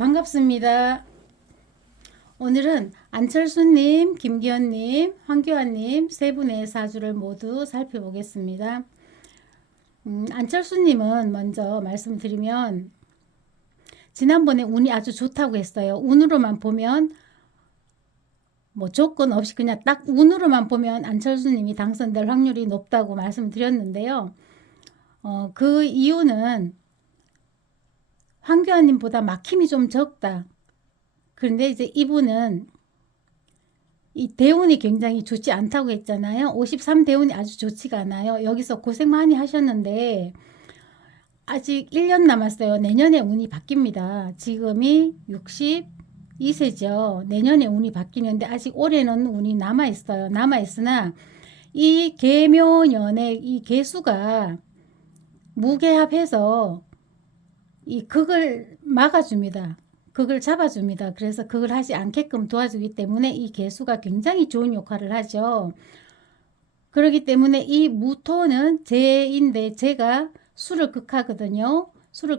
반갑습니다. 오늘은 안철수님, 김기현님, 황교안님 세 분의 사주를 모두 살펴보겠습니다. 안철수님은 먼저 말씀드리면 지난번에 운이 아주 좋다고 했어요. 운으로만 보면 뭐 조건 없이 그냥 딱 운으로만 보면 안철수님이 당선될 확률이 높다고 말씀드렸는데요. 그 이유는 황교안님보다 막힘이 좀 적다. 그런데 이제 이분은 이 대운이 굉장히 좋지 않다고 했잖아요. 53 대운이 아주 좋지가 않아요. 여기서 고생 많이 하셨는데 아직 1년 남았어요. 내년에 운이 바뀝니다. 지금이 62세죠. 내년에 운이 바뀌는데 아직 올해는 운이 남아있어요. 남아있으나 이 계묘년의 이 계수가 무게합해서 이 극을 막아줍니다. 극을 잡아줍니다. 그래서 극을 하지 않게끔 도와주기 때문에 이 개수가 굉장히 좋은 역할을 하죠. 그렇기 때문에 이 무토는 제인데 제가 수를 극하거든요. 수를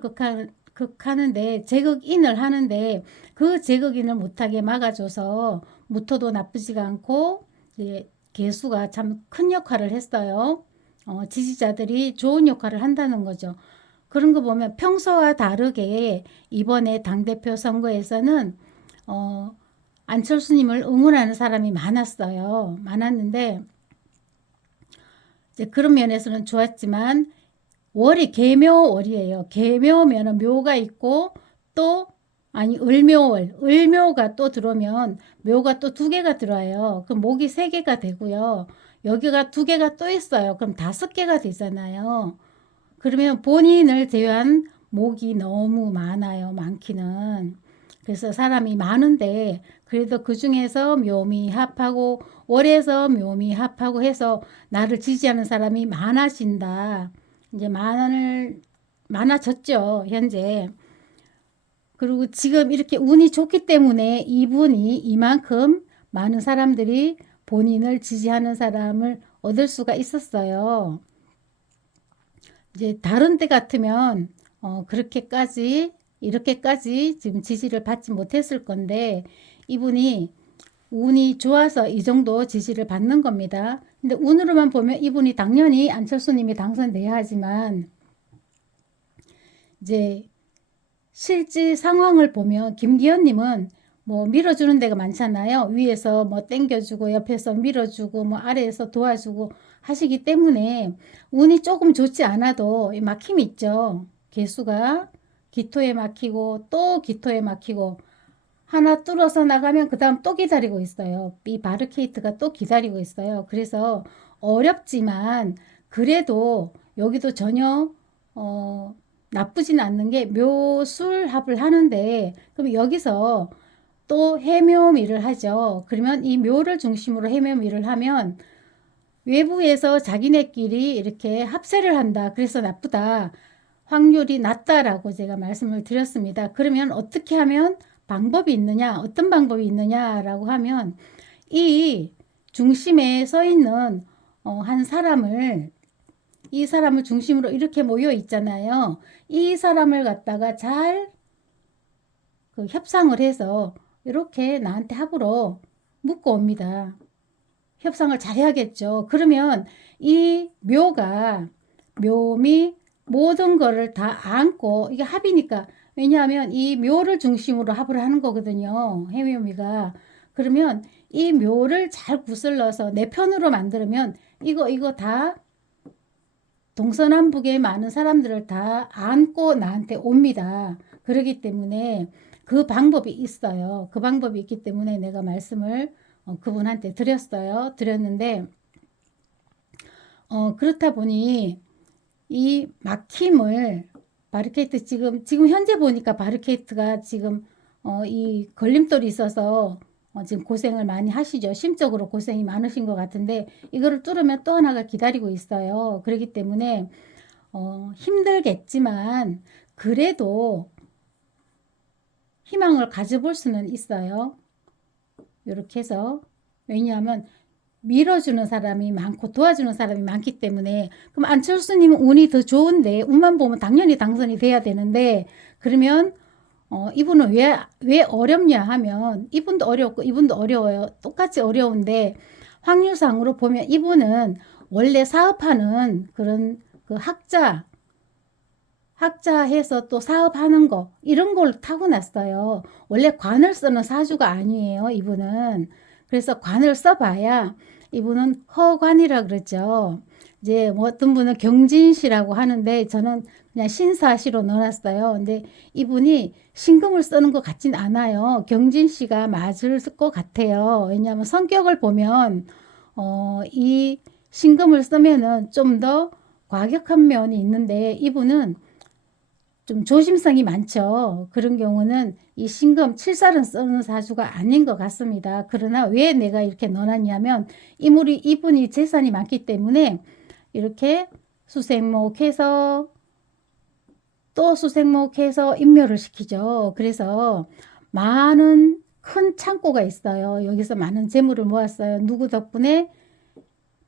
극하는데 제극인을 하는데 그 제극인을 못하게 막아줘서 무토도 나쁘지가 않고 이제 개수가 참 큰 역할을 했어요. 지지자들이 좋은 역할을 한다는 거죠. 그런 거 보면 평소와 다르게 이번에 당대표 선거에서는 안철수님을 응원하는 사람이 많았어요. 많았는데 이제 그런 면에서는 좋았지만 월이 계묘월이에요. 계묘면은 묘가 있고 또 아니 을묘월, 을묘가 또 들어오면 묘가 또 두 개가 들어와요. 그럼 목이 세 개가 되고요. 여기가 두 개가 또 있어요. 그럼 다섯 개가 되잖아요. 그러면 본인을 제외한 목이 너무 많아요. 많기는. 그래서 사람이 많은데 그래도 그 중에서 묘미합하고 월에서 묘미합하고 해서 나를 지지하는 사람이 많아진다. 이제 많아졌죠. 현재. 그리고 지금 이렇게 운이 좋기 때문에 이분이 이만큼 많은 사람들이 본인을 지지하는 사람을 얻을 수가 있었어요. 이제 다른 때 같으면 그렇게까지 이렇게까지 지금 지지를 받지 못했을 건데 이분이 운이 좋아서 이 정도 지지를 받는 겁니다. 근데 운으로만 보면 이분이 당연히 안철수님이 당선돼야 하지만 이제 실제 상황을 보면 김기현님은 뭐 밀어주는 데가 많잖아요. 위에서 뭐 땡겨주고 옆에서 밀어주고 뭐 아래에서 도와주고 하시기 때문에 운이 조금 좋지 않아도 막힘이 있죠. 개수가 기토에 막히고 또 기토에 막히고 하나 뚫어서 나가면 그 다음 또 기다리고 있어요. 이 바르케이트가 또 기다리고 있어요. 그래서 어렵지만 그래도 여기도 전혀 나쁘진 않는 게 묘술합을 하는데 그럼 여기서 또 해묘미를 하죠. 그러면 이 묘를 중심으로 해묘미를 하면 외부에서 자기네끼리 이렇게 합세를 한다. 그래서 나쁘다. 확률이 낮다라고 제가 말씀을 드렸습니다. 그러면 어떻게 하면 방법이 있느냐? 어떤 방법이 있느냐라고 하면 이 중심에 서 있는 한 사람을 이 사람을 중심으로 이렇게 모여 있잖아요. 이 사람을 갖다가 잘 그 협상을 해서 이렇게 나한테 합으로 묶어 옵니다. 협상을 잘 해야겠죠. 그러면 이 묘미 모든 거를 다 안고 이게 합이니까 왜냐하면 이 묘를 중심으로 합을 하는 거거든요. 해묘미가. 그러면 이 묘를 잘 구슬러서 내 편으로 만들면 이거 다 동서남북의 많은 사람들을 다 안고 나한테 옵니다. 그렇기 때문에 그 방법이 있어요. 그 방법이 있기 때문에 내가 말씀을 그분한테 드렸는데 그렇다 보니 이 막힘을 바리케이트 지금 현재 보니까 바리케이트가 지금 이 걸림돌이 있어서 지금 고생을 많이 하시죠. 심적으로 고생이 많으신 것 같은데 이거를 뚫으면 또 하나가 기다리고 있어요. 그렇기 때문에 힘들겠지만 그래도 희망을 가져볼 수는 있어요. 이렇게 해서 왜냐하면 밀어주는 사람이 많고 도와주는 사람이 많기 때문에 그럼 안철수님은 운이 더 좋은데 운만 보면 당연히 당선이 돼야 되는데 그러면 이분은 왜 어렵냐 하면 이분도 어렵고 이분도 어려워요. 똑같이 어려운데 확률상으로 보면 이분은 원래 사업하는 그런 그 학자 해서 또 사업하는 거 이런 걸 타고났어요. 원래 관을 쓰는 사주가 아니에요, 이분은. 그래서 관을 써봐야 이분은 허관이라 그러죠. 이제 뭐 어떤 분은 경진시라고 하는데 저는 그냥 신사시로 넣어놨어요. 근데 이분이 신금을 쓰는 것 같진 않아요. 경진시가 맞을 것 같아요. 왜냐하면 성격을 보면 이 신금을 쓰면은 좀 더 과격한 면이 있는데 이분은 좀 조심성이 많죠. 그런 경우는 이 신금 칠살은 쓰는 사주가 아닌 것 같습니다. 그러나 왜 내가 이렇게 넣어놨냐면 이분이 재산이 많기 때문에 이렇게 수생목해서 또 수생목해서 인묘를 시키죠. 그래서 많은 큰 창고가 있어요. 여기서 많은 재물을 모았어요. 누구 덕분에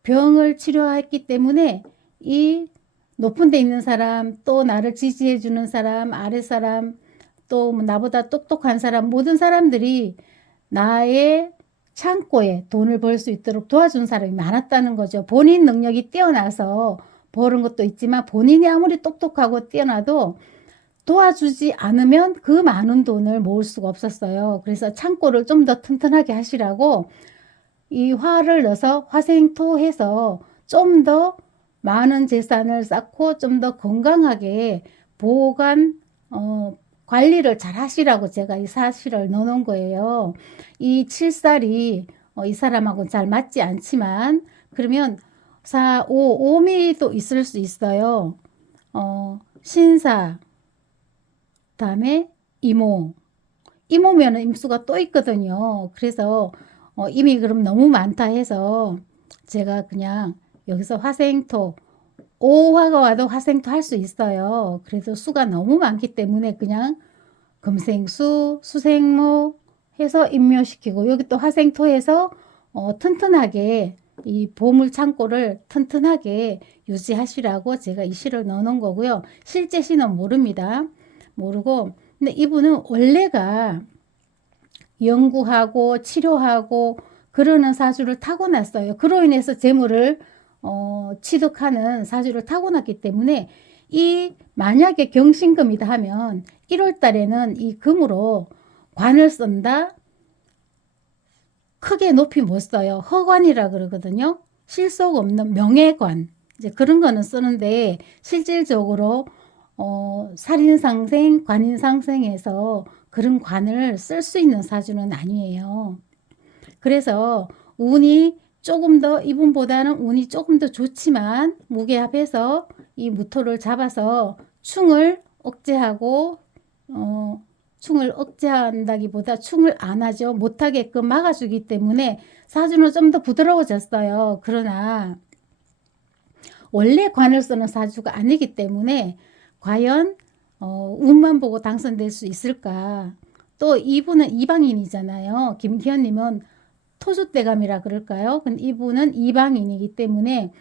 병을 치료했기 때문에 이 높은 데 있는 사람, 또 나를 지지해 주는 사람, 아래 사람, 또 나보다 똑똑한 사람, 모든 사람들이 나의 창고에 돈을 벌 수 있도록 도와준 사람이 많았다는 거죠. 본인 능력이 뛰어나서 버는 것도 있지만 본인이 아무리 똑똑하고 뛰어나도 도와주지 않으면 그 많은 돈을 모을 수가 없었어요. 그래서 창고를 좀 더 튼튼하게 하시라고 이 화를 넣어서 화생토해서 좀 더 많은 재산을 쌓고 좀 더 건강하게 보관, 관리를 잘 하시라고 제가 이 사실을 넣어놓은 거예요. 이 칠살이 이 사람하고는 잘 맞지 않지만 그러면 오미도 있을 수 있어요. 신사, 다음에 이모면은 임수가 또 있거든요. 그래서 이미 그럼 너무 많다 해서 제가 그냥 여기서 화생토 5화가 와도 화생토 할 수 있어요. 그래서 수가 너무 많기 때문에 그냥 금생수, 수생모 해서 임묘시키고 여기 또 화생토 해서 튼튼하게 이 보물 창고를 튼튼하게 유지하시라고 제가 이 시를 넣어놓은 거고요. 실제 시는 모릅니다. 모르고 근데 이분은 원래가 연구하고 치료하고 그러는 사주를 타고났어요. 그로 인해서 재물을 취득하는 사주를 타고났기 때문에 이 만약에 경신금이다 하면 1월 달에는 이 금으로 관을 쓴다. 크게 높이 못 써요. 허관이라 그러거든요. 실속 없는 명예관. 이제 그런 거는 쓰는데 실질적으로 살인상생, 관인상생에서 그런 관을 쓸 수 있는 사주는 아니에요. 그래서 운이 조금 더 이분보다는 운이 조금 더 좋지만 무게합해서 이 무토를 잡아서 충을 억제하고 충을 억제한다기보다 충을 안 하죠. 못하게끔 막아주기 때문에 사주는 좀 더 부드러워졌어요. 그러나 원래 관을 쓰는 사주가 아니기 때문에 과연 운만 보고 당선될 수 있을까? 또 이분은 이방인이잖아요. 김기현님은 토주대감이라 그럴까요? 근데 이분은 이방인이기 때문에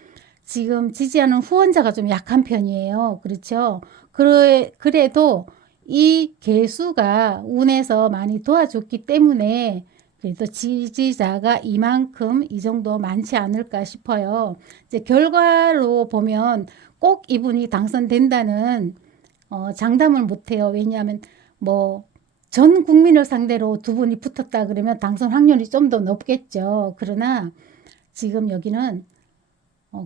지금 지지하는 후원자가 좀 약한 편이에요. 그렇죠? 그래도 이 개수가 운에서 많이 도와줬기 때문에 그래도 지지자가 이만큼 이 정도 많지 않을까 싶어요. 이제 결과로 보면 꼭 이분이 당선된다는 장담을 못해요. 왜냐하면 뭐 전 국민을 상대로 두 분이 붙었다 그러면 당선 확률이 좀 더 높겠죠. 그러나 지금 여기는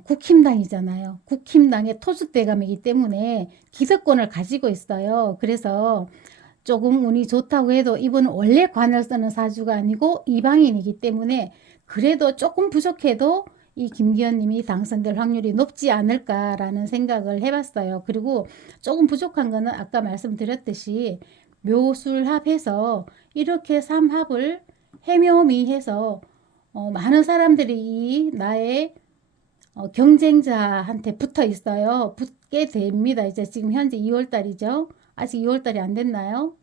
국힘당이잖아요. 국힘당의 토주대감이기 때문에 기득권을 가지고 있어요. 그래서 조금 운이 좋다고 해도 이분은 원래 관을 쓰는 사주가 아니고 이방인이기 때문에 그래도 조금 부족해도 이 김기현님이 당선될 확률이 높지 않을까라는 생각을 해봤어요. 그리고 조금 부족한 거는 아까 말씀드렸듯이 묘술합해서 이렇게 삼합을 해묘미해서 많은 사람들이 이 나의 경쟁자한테 붙어 있어요. 붙게 됩니다. 이제 지금 현재 2월달이죠. 아직 2월달이 안 됐나요?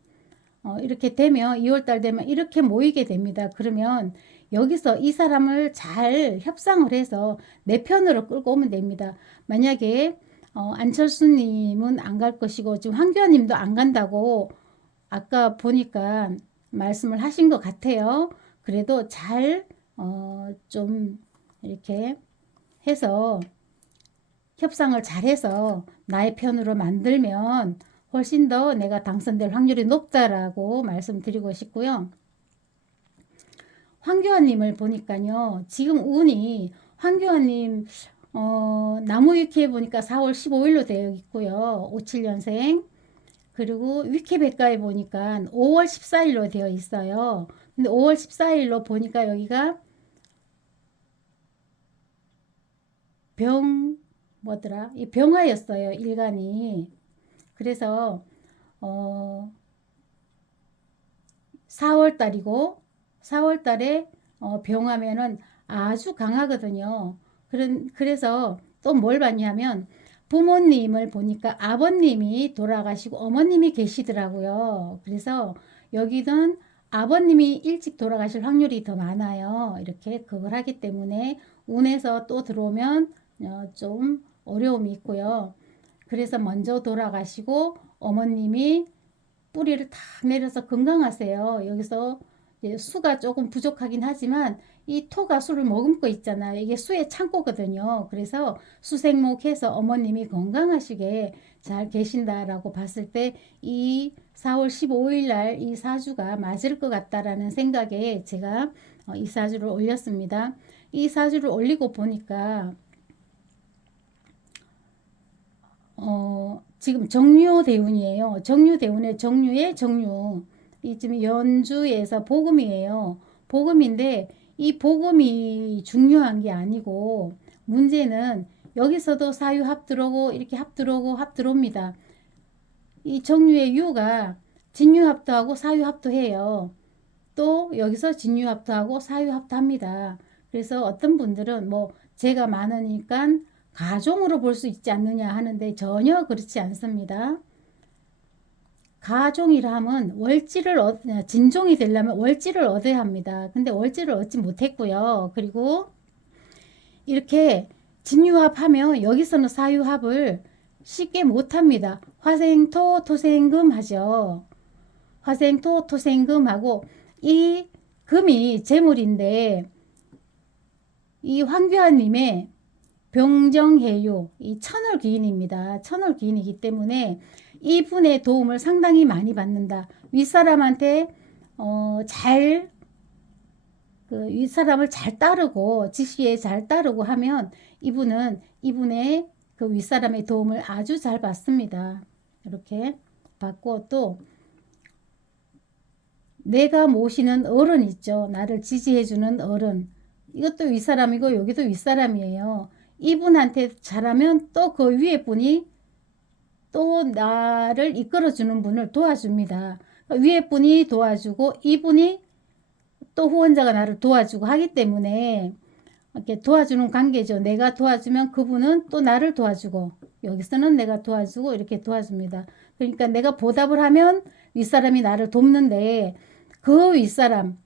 이렇게 되면 2월달 되면 이렇게 모이게 됩니다. 그러면 여기서 이 사람을 잘 협상을 해서 내 편으로 끌고 오면 됩니다. 만약에 안철수님은 안 갈 것이고 지금 황교안님도 안 간다고 아까 보니까 말씀을 하신 것 같아요. 그래도 잘, 좀 이렇게 해서 협상을 잘해서 나의 편으로 만들면 훨씬 더 내가 당선될 확률이 높다라고 말씀드리고 싶고요. 황교안님을 보니까요. 지금 운이 황교안님 나무 위키에 보니까 4월 15일로 되어 있고요. 57년생. 그리고 위키백과에 보니까 5월 14일로 되어 있어요. 근데 5월 14일로 보니까 여기가 뭐더라? 이 병화였어요. 일간이. 그래서 4월 달이고 4월 달에 병하면은 아주 강하거든요. 그래서 또 뭘 봤냐면 부모님을 보니까 아버님이 돌아가시고 어머님이 계시더라고요. 그래서 여기는 아버님이 일찍 돌아가실 확률이 더 많아요. 이렇게 그걸 하기 때문에 운에서 또 들어오면 좀 어려움이 있고요. 그래서 먼저 돌아가시고 어머님이 뿌리를 다 내려서 건강하세요. 여기서 수가 조금 부족하긴 하지만 이 토가 수를 머금고 있잖아요. 이게 수의 창고거든요. 그래서 수생목해서 어머님이 건강하시게 잘 계신다라고 봤을 때 이 4월 15일 날 이 사주가 맞을 것 같다라는 생각에 제가 이 사주를 올렸습니다. 이 사주를 올리고 보니까 지금 정유대운이에요. 정유대운의 정유의 정유. 이 지금 연주에서 복음이에요. 복음인데 이 복음이 중요한 게 아니고 문제는 여기서도 사유합 들어오고 이렇게 합 들어오고 합 들어옵니다. 이 정유의 유가 진유합도 하고 사유합도 해요. 또 여기서 진유합도 하고 사유합도 합니다. 그래서 어떤 분들은 뭐 제가 많으니까 가종으로 볼 수 있지 않느냐 하는데 전혀 그렇지 않습니다. 가종이라 하면 진종이 되려면 월지를 얻어야 합니다. 근데 월지를 얻지 못했고요. 그리고 이렇게 진유합하면 여기서는 사유합을 쉽게 못합니다. 화생토 토생금 하죠. 화생토 토생금 하고 이 금이 재물인데 이 황교안님의 병정해요. 이 천월기인입니다. 천월기인이기 때문에 이분의 도움을 상당히 많이 받는다. 윗사람한테 윗사람을 잘 따르고 지시에 잘 따르고 하면 이분의 그 윗사람의 도움을 아주 잘 받습니다. 이렇게 받고 또 내가 모시는 어른 있죠. 나를 지지해주는 어른. 이것도 윗사람이고 여기도 윗사람이에요. 이분한테 잘하면 또 그 위에 분이 또 나를 이끌어주는 분을 도와줍니다. 위에 분이 도와주고 이분이 또 후원자가 나를 도와주고 하기 때문에 이렇게 도와주는 관계죠. 내가 도와주면 그분은 또 나를 도와주고 여기서는 내가 도와주고 이렇게 도와줍니다. 그러니까 내가 보답을 하면 윗사람이 나를 돕는데 그 윗사람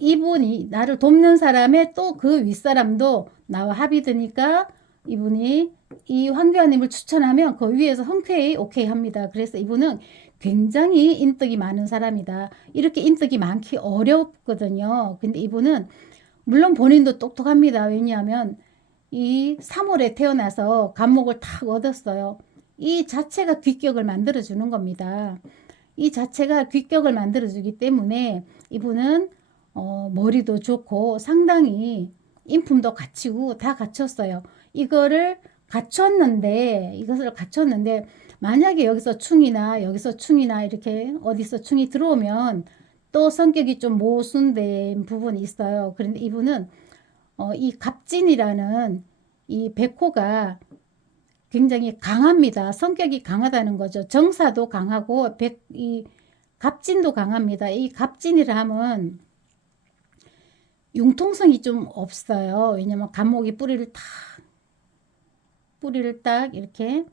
이분이 나를 돕는 사람의 또 그 윗사람도 나와 합이 드니까 이분이 이 황교안님을 추천하면 그 위에서 흔쾌히 오케이 합니다. 그래서 이분은 굉장히 인덕이 많은 사람이다. 이렇게 인덕이 많기 어렵거든요. 근데 이분은 물론 본인도 똑똑합니다. 왜냐하면 이 3월에 태어나서 간목을 탁 얻었어요. 이 자체가 귀격을 만들어주는 겁니다. 이 자체가 귀격을 만들어주기 때문에 이분은 머리도 좋고 상당히 인품도 갖추고 다 갖췄어요. 이것을 갖췄는데 만약에 여기서 충이나 이렇게 어디서 충이 들어오면 또 성격이 좀 모순된 부분이 있어요. 그런데 이분은 이 갑진이라는 이 백호가 굉장히 강합니다. 성격이 강하다는 거죠. 정사도 강하고 이 갑진도 강합니다. 이 갑진이라 하면 융통성이 좀 없어요. 왜냐면 간목이 뿌리를 딱 이렇게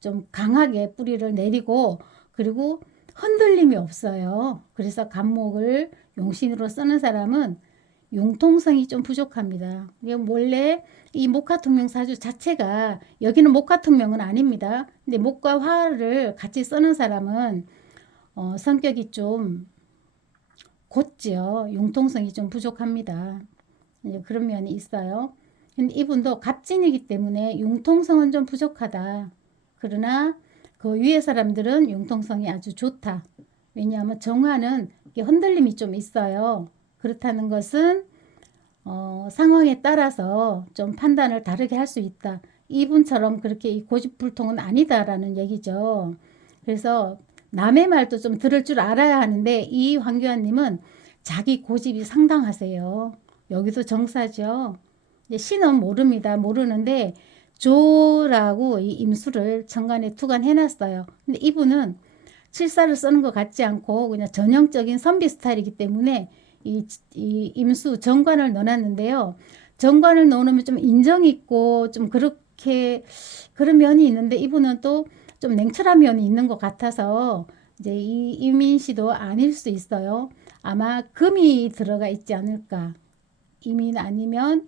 좀 강하게 뿌리를 내리고 그리고 흔들림이 없어요. 그래서 간목을 용신으로 쓰는 사람은 융통성이 좀 부족합니다. 이게 원래 이 목화통명 사주 자체가 여기는 목화통명은 아닙니다. 근데 목과 화를 같이 쓰는 사람은 성격이 좀 곧지요. 융통성이 좀 부족합니다. 그런 면이 있어요. 근데 이분도 갑진이기 때문에 융통성은 좀 부족하다. 그러나 그 위에 사람들은 융통성이 아주 좋다. 왜냐하면 정화는 흔들림이 좀 있어요. 그렇다는 것은 상황에 따라서 좀 판단을 다르게 할 수 있다. 이분처럼 그렇게 고집불통은 아니다라는 얘기죠. 그래서 남의 말도 좀 들을 줄 알아야 하는데 이 황교안님은 자기 고집이 상당하세요. 여기도 정사죠. 신은 모릅니다. 모르는데 조라고 이 임수를 천간에 투간해 놨어요. 근데 이분은 칠사를 쓰는 것 같지 않고 그냥 전형적인 선비 스타일이기 때문에 이 임수 정관을 넣어놨는데요. 정관을 넣어놓으면 좀 인정 있고 좀 그렇게 그런 면이 있는데 이분은 또 좀 냉철한 면이 있는 것 같아서 이제 이 이민 씨도 아닐 수 있어요. 아마 금이 들어가 있지 않을까. 이민 아니면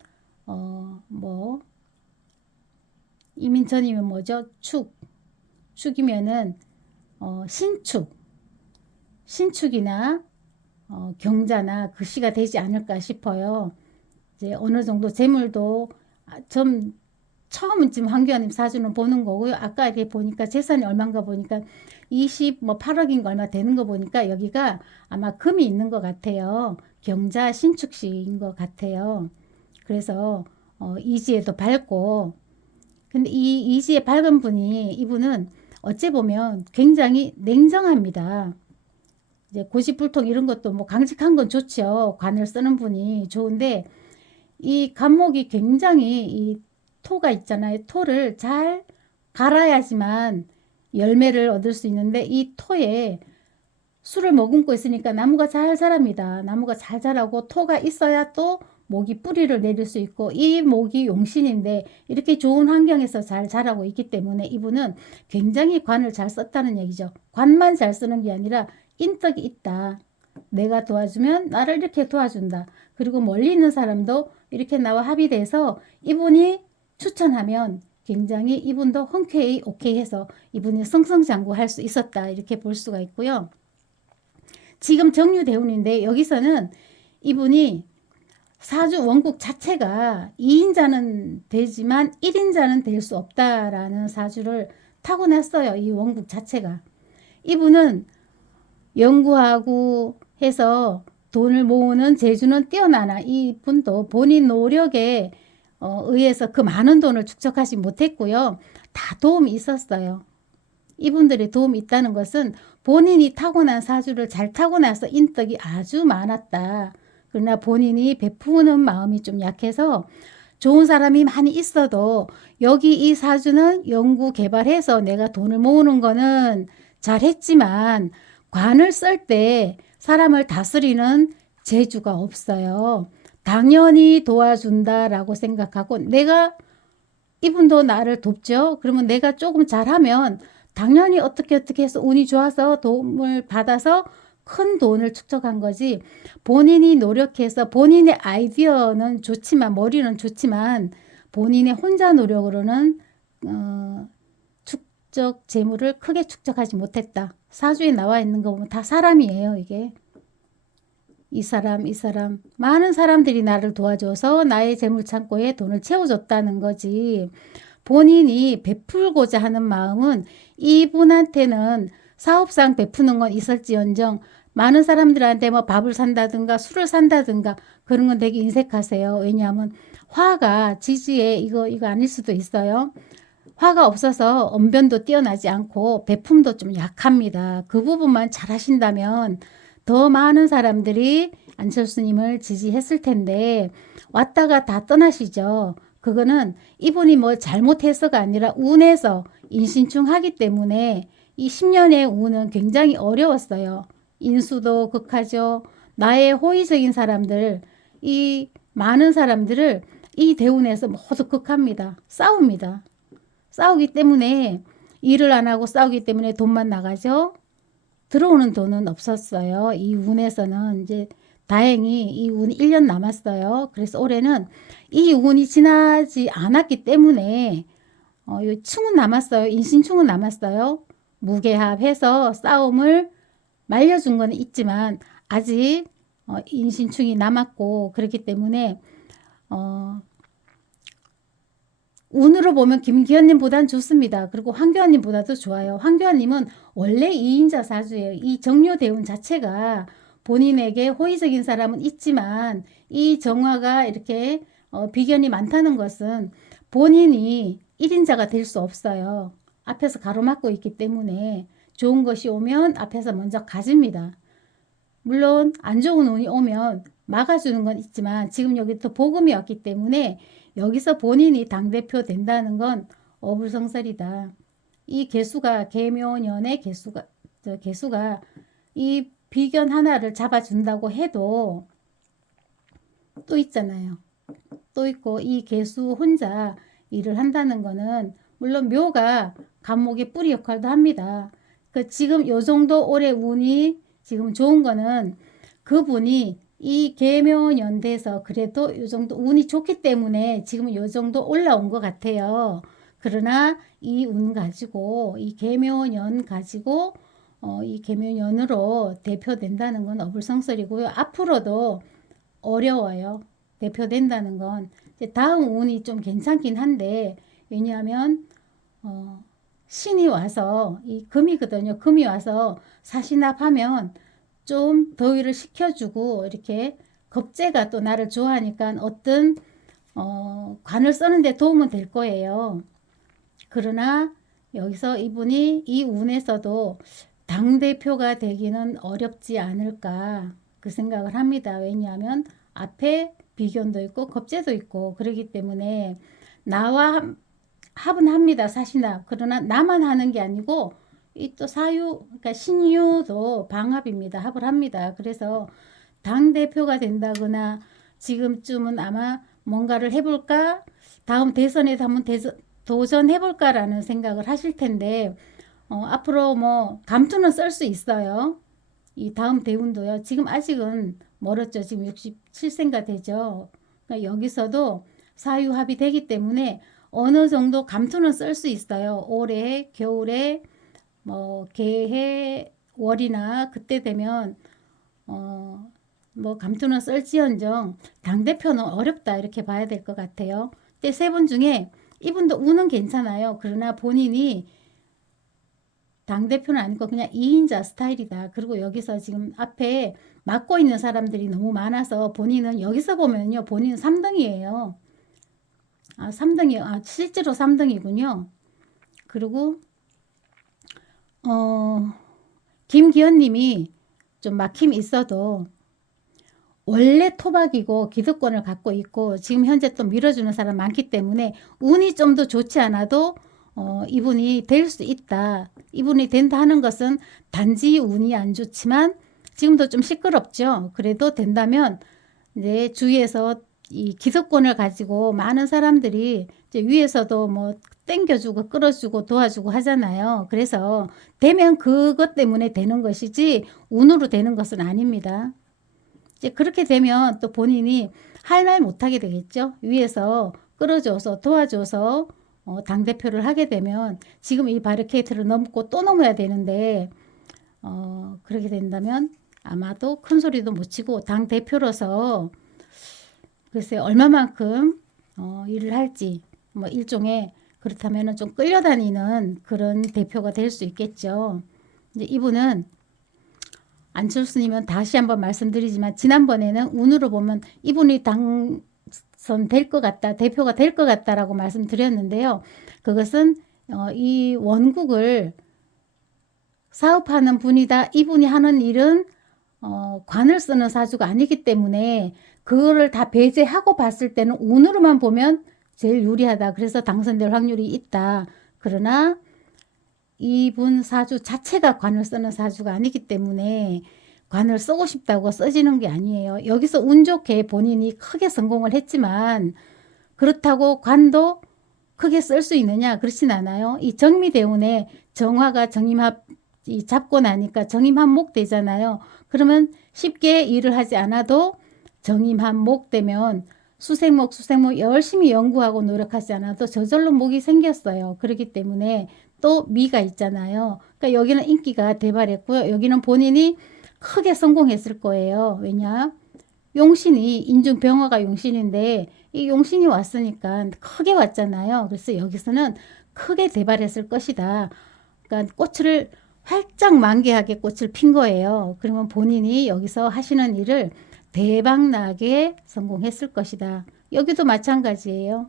뭐 이민 전이면 뭐죠? 축이면은 신축이나 경자나 글씨가 되지 않을까 싶어요. 이제 어느 정도 재물도 좀 처음은 지금 황교안님 사주는 보는 거고요. 아까 이렇게 보니까 재산이 얼마인가 보니까 8억인가 얼마 되는 거 보니까 여기가 아마 금이 있는 것 같아요. 경자 신축시인 것 같아요. 그래서 이지에도 밝고 근데 이 이지에 밝은 분이 이분은 어찌 보면 굉장히 냉정합니다. 이제 고집불통 이런 것도 뭐 강직한 건 좋죠. 관을 쓰는 분이 좋은데 이 간목이 굉장히 이 토가 있잖아요. 토를 잘 갈아야지만 열매를 얻을 수 있는데 이 토에 술을 머금고 있으니까 나무가 잘 자랍니다. 나무가 잘 자라고 토가 있어야 또 목이 뿌리를 내릴 수 있고 이 목이 용신인데 이렇게 좋은 환경에서 잘 자라고 있기 때문에 이분은 굉장히 관을 잘 썼다는 얘기죠. 관만 잘 쓰는 게 아니라 인덕이 있다. 내가 도와주면 나를 이렇게 도와준다. 그리고 멀리 있는 사람도 이렇게 나와 합의돼서 이분이 추천하면 굉장히 이분도 흔쾌히 오케이 해서 이분이 승승장구할 수 있었다. 이렇게 볼 수가 있고요. 지금 정유대운인데 여기서는 이분이 사주 원국 자체가 2인자는 되지만 1인자는 될 수 없다라는 사주를 타고났어요. 이 원국 자체가. 이분은 연구하고 해서 돈을 모으는 재주는 뛰어나나 이분도 본인 노력에 의해서 그 많은 돈을 축적하지 못했고요. 다 도움이 있었어요. 이분들의 도움이 있다는 것은 본인이 타고난 사주를 잘 타고나서 인덕이 아주 많았다. 그러나 본인이 베푸는 마음이 좀 약해서 좋은 사람이 많이 있어도 여기 이 사주는 연구 개발해서 내가 돈을 모으는 거는 잘했지만 관을 쓸 때 사람을 다스리는 재주가 없어요. 당연히 도와준다라고 생각하고 내가 이분도 나를 돕죠. 그러면 내가 조금 잘하면 당연히 어떻게 해서 운이 좋아서 도움을 받아서 큰 돈을 축적한 거지. 본인이 노력해서 본인의 아이디어는 좋지만 머리는 좋지만 본인의 혼자 노력으로는 축적 재물을 크게 축적하지 못했다. 사주에 나와 있는 거 보면 다 사람이에요. 이게 이 사람 많은 사람들이 나를 도와줘서 나의 재물 창고에 돈을 채워줬다는 거지. 본인이 베풀고자 하는 마음은 이분한테는 사업상 베푸는 건 있을지언정 많은 사람들한테 뭐 밥을 산다든가 술을 산다든가 그런 건 되게 인색하세요. 왜냐하면 화가 지지에 이거 아닐 수도 있어요. 화가 없어서 언변도 뛰어나지 않고 베품도 좀 약합니다. 그 부분만 잘 하신다면 더 많은 사람들이 안철수님을 지지했을 텐데 왔다가 다 떠나시죠. 그거는 이분이 뭐 잘못해서가 아니라 운에서 인신충하기 때문에 이 10년의 운은 굉장히 어려웠어요. 인수도 극하죠. 나의 호의적인 사람들, 이 많은 사람들을 이 대운에서 모두 극합니다. 싸웁니다. 싸우기 때문에 일을 안 하고 싸우기 때문에 돈만 나가죠. 들어오는 돈은 없었어요. 이 운에서는 이제 다행히 이 운이 1년 남았어요. 그래서 올해는 이 운이 지나지 않았기 때문에 요 충은 남았어요. 인신충은 남았어요. 무게합해서 싸움을 말려준 건 있지만 아직 인신충이 남았고 그렇기 때문에 운으로 보면 김기현님보단 좋습니다. 그리고 황교안님보다도 좋아요. 황교안님은 원래 2인자 사주예요. 이 정묘대운 자체가 본인에게 호의적인 사람은 있지만 이 정화가 이렇게 비견이 많다는 것은 본인이 1인자가 될 수 없어요. 앞에서 가로막고 있기 때문에 좋은 것이 오면 앞에서 먼저 가집니다. 물론 안 좋은 운이 오면 막아주는 건 있지만 지금 여기 또 복음이 왔기 때문에 여기서 본인이 당대표 된다는 건 어불성설이다. 이 개수가 계묘년의 개수가 이 비견 하나를 잡아준다고 해도 또 있잖아요. 또 있고 이 개수 혼자 일을 한다는 거는 물론 묘가 간목의 뿌리 역할도 합니다. 지금 요 정도 올해 운이 지금 좋은 거는 그분이 이 계묘년대에서 그래도 요 정도 운이 좋기 때문에 지금 요 정도 올라온 것 같아요. 그러나 이 운 가지고 이 계묘년 가지고 이 계묘년으로 대표된다는 건 어불성설이고요. 앞으로도 어려워요. 대표된다는 건 다음 운이 좀 괜찮긴 한데 왜냐하면 신이 와서 이 금이거든요. 금이 와서 사신합하면 좀 더위를 식혀주고 이렇게 겁재가 또 나를 좋아하니까 어떤 관을 쓰는데 도움은 될 거예요. 그러나 여기서 이분이 이 운에서도 당대표가 되기는 어렵지 않을까 그 생각을 합니다. 왜냐하면 앞에 비견도 있고 겁재도 있고 그러기 때문에 나와 합은 합니다. 사신합. 그러나 나만 하는 게 아니고 이 또 사유 그러니까 신유도 방합입니다. 합을 합니다. 그래서 당대표가 된다거나 지금쯤은 아마 뭔가를 해볼까 다음 대선에 한번 도전해볼까라는 생각을 하실 텐데 앞으로 뭐 감투는 쓸 수 있어요. 이 다음 대운도요. 지금 아직은 멀었죠. 지금 67세가 되죠. 그러니까 여기서도 사유합이 되기 때문에 어느 정도 감투는 쓸 수 있어요. 올해 겨울에 뭐 개해 월이나 그때 되면 뭐 감투는 쓸지언정 당대표는 어렵다 이렇게 봐야 될 것 같아요. 근데 세 분 중에 이분도 운은 괜찮아요. 그러나 본인이 당대표는 아니고 그냥 2인자 스타일이다. 그리고 여기서 지금 앞에 맡고 있는 사람들이 너무 많아서 본인은 여기서 보면요. 본인은 3등이에요. 3등이요. 실제로 3등이군요. 그리고 김기현 님이 좀 막힘이 있어도 원래 토박이고 기득권을 갖고 있고 지금 현재 또 밀어주는 사람 많기 때문에 운이 좀 더 좋지 않아도 이분이 될 수 있다. 이분이 된다 하는 것은 단지 운이 안 좋지만 지금도 좀 시끄럽죠. 그래도 된다면 이제 주위에서 이 기득권을 가지고 많은 사람들이 이제 위에서도 뭐 땡겨주고 끌어주고 도와주고 하잖아요. 그래서 되면 그것 때문에 되는 것이지 운으로 되는 것은 아닙니다. 이제 그렇게 되면 또 본인이 할 말 못하게 되겠죠. 위에서 끌어줘서 도와줘서 당대표를 하게 되면 지금 이 바리케이트를 넘고 또 넘어야 되는데 그렇게 된다면 아마도 큰 소리도 못 치고 당대표로서 글쎄 얼마만큼 일을 할지 뭐 일종의 그렇다면 좀 끌려다니는 그런 대표가 될 수 있겠죠. 이제 이분은 안철수님은 다시 한번 말씀드리지만 지난번에는 운으로 보면 이분이 당선될 것 같다, 대표가 될 것 같다라고 말씀드렸는데요. 그것은 이 원국을 사업하는 분이다. 이분이 하는 일은 관을 쓰는 사주가 아니기 때문에 그거를 다 배제하고 봤을 때는 운으로만 보면 제일 유리하다. 그래서 당선될 확률이 있다. 그러나 이분 사주 자체가 관을 쓰는 사주가 아니기 때문에 관을 쓰고 싶다고 써지는 게 아니에요. 여기서 운 좋게 본인이 크게 성공을 했지만 그렇다고 관도 크게 쓸 수 있느냐? 그렇진 않아요. 이 정미대운에 정화가 정임합 이 잡고 나니까 정임한목 되잖아요. 그러면 쉽게 일을 하지 않아도 정임한목 되면 수생목 열심히 연구하고 노력하지 않아도 저절로 목이 생겼어요. 그렇기 때문에 또 미가 있잖아요. 그러니까 여기는 인기가 대발했고요. 여기는 본인이 크게 성공했을 거예요. 왜냐? 용신이 인중병화가 용신인데 이 용신이 왔으니까 크게 왔잖아요. 그래서 여기서는 크게 대발했을 것이다. 그러니까 꽃을 활짝 만개하게 꽃을 핀 거예요. 그러면 본인이 여기서 하시는 일을 대박나게 성공했을 것이다. 여기도 마찬가지예요.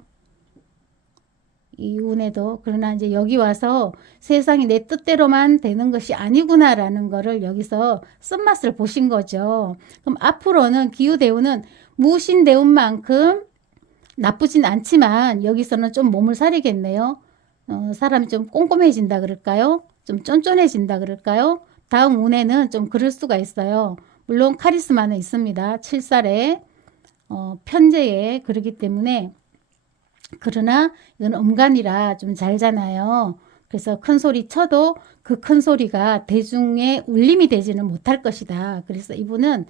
이 운에도. 그러나 이제 여기 와서 세상이 내 뜻대로만 되는 것이 아니구나라는 거를 여기서 쓴맛을 보신 거죠. 그럼 앞으로는 기후대운은 무신대운만큼 나쁘진 않지만 여기서는 좀 몸을 사리겠네요. 사람이 좀 꼼꼼해진다 그럴까요? 좀 쫀쫀해진다 그럴까요? 다음 운에는 좀 그럴 수가 있어요. 물론 카리스마는 있습니다. 7살에 편재에. 그렇기 때문에 그러나 이건 음간이라 좀 잘잖아요. 그래서 큰 소리 쳐도 그 큰 소리가 대중의 울림이 되지는 못할 것이다. 그래서 이분은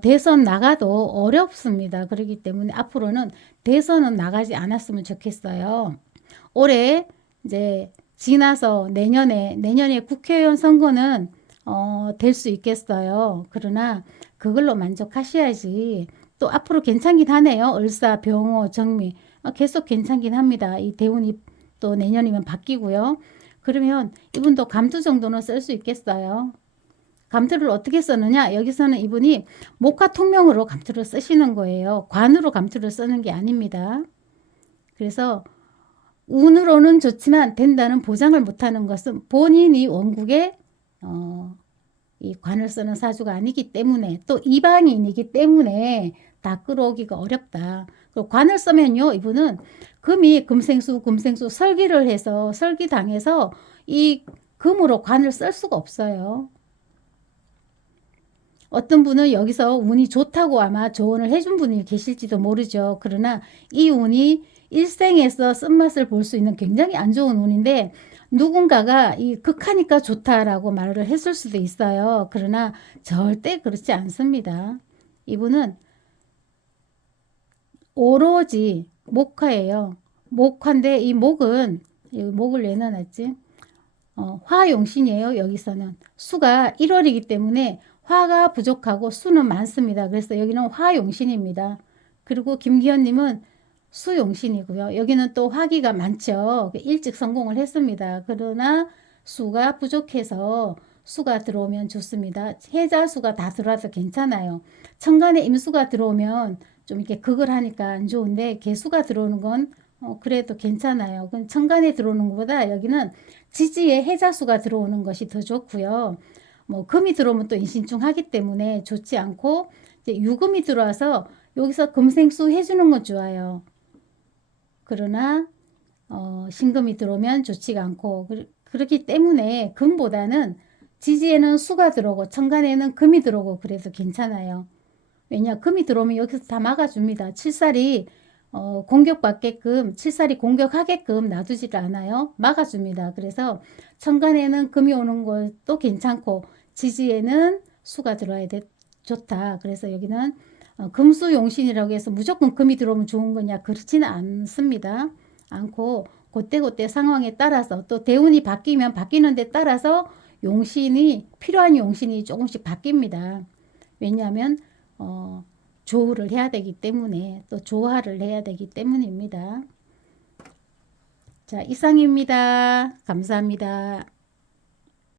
대선 나가도 어렵습니다. 그렇기 때문에 앞으로는 대선은 나가지 않았으면 좋겠어요. 올해 이제 지나서 내년에 국회의원 선거는 될 수 있겠어요. 그러나 그걸로 만족하셔야지. 또 앞으로 괜찮긴 하네요. 을사, 병호, 정미 계속 괜찮긴 합니다. 이 대운이 또 내년이면 바뀌고요. 그러면 이분도 감투 정도는 쓸 수 있겠어요. 감투를 어떻게 쓰느냐? 여기서는 이분이 목화 통명으로 감투를 쓰시는 거예요. 관으로 감투를 쓰는 게 아닙니다. 그래서 운으로는 좋지만 된다는 보장을 못하는 것은 본인이 원국에 이 관을 쓰는 사주가 아니기 때문에 또 이방인이기 때문에 다 끌어오기가 어렵다. 그리고 관을 쓰면요, 이분은 금이 금생수 설기를 해서 설기당해서 이 금으로 관을 쓸 수가 없어요. 어떤 분은 여기서 운이 좋다고 아마 조언을 해준 분이 계실지도 모르죠. 그러나 이 운이 일생에서 쓴맛을 볼 수 있는 굉장히 안 좋은 운인데 누군가가 이 극하니까 좋다라고 말을 했을 수도 있어요. 그러나 절대 그렇지 않습니다. 이분은 오로지 목화예요. 목화인데 이 목은 목을 왜 넣어놨지? 화용신이에요. 여기서는 수가 1월이기 때문에 화가 부족하고 수는 많습니다. 그래서 여기는 화용신입니다. 그리고 김기현님은 수용신이고요. 여기는 또 화기가 많죠. 일찍 성공을 했습니다. 그러나 수가 부족해서 수가 들어오면 좋습니다. 해자수가 다 들어와서 괜찮아요. 천간에 임수가 들어오면 좀 이렇게 극을 하니까 안 좋은데 개수가 들어오는 건 그래도 괜찮아요. 그건 천간에 들어오는 것보다 여기는 지지에 해자수가 들어오는 것이 더 좋고요. 뭐 금이 들어오면 또 인신중하기 때문에 좋지 않고 이제 유금이 들어와서 여기서 금생수 해주는 건 좋아요. 그러나 신금이 들어오면 좋지가 않고 그렇기 때문에 금보다는 지지에는 수가 들어오고 천간에는 금이 들어오고 그래도 괜찮아요. 왜냐 금이 들어오면 여기서 다 막아줍니다. 칠살이 공격받게끔 칠살이 공격하게끔 놔두지를 않아요. 막아줍니다. 그래서 천간에는 금이 오는 것도 괜찮고 지지에는 수가 들어와야 좋다. 그래서 여기는 금수용신이라고 해서 무조건 금이 들어오면 좋은 거냐 그렇지는 않습니다. 않고 그때그때 상황에 따라서 또 대운이 바뀌면 바뀌는 데 따라서 용신이 필요한 용신이 조금씩 바뀝니다. 왜냐하면 조우를 해야 되기 때문에 또 조화를 해야 되기 때문입니다. 자, 이상입니다. 감사합니다.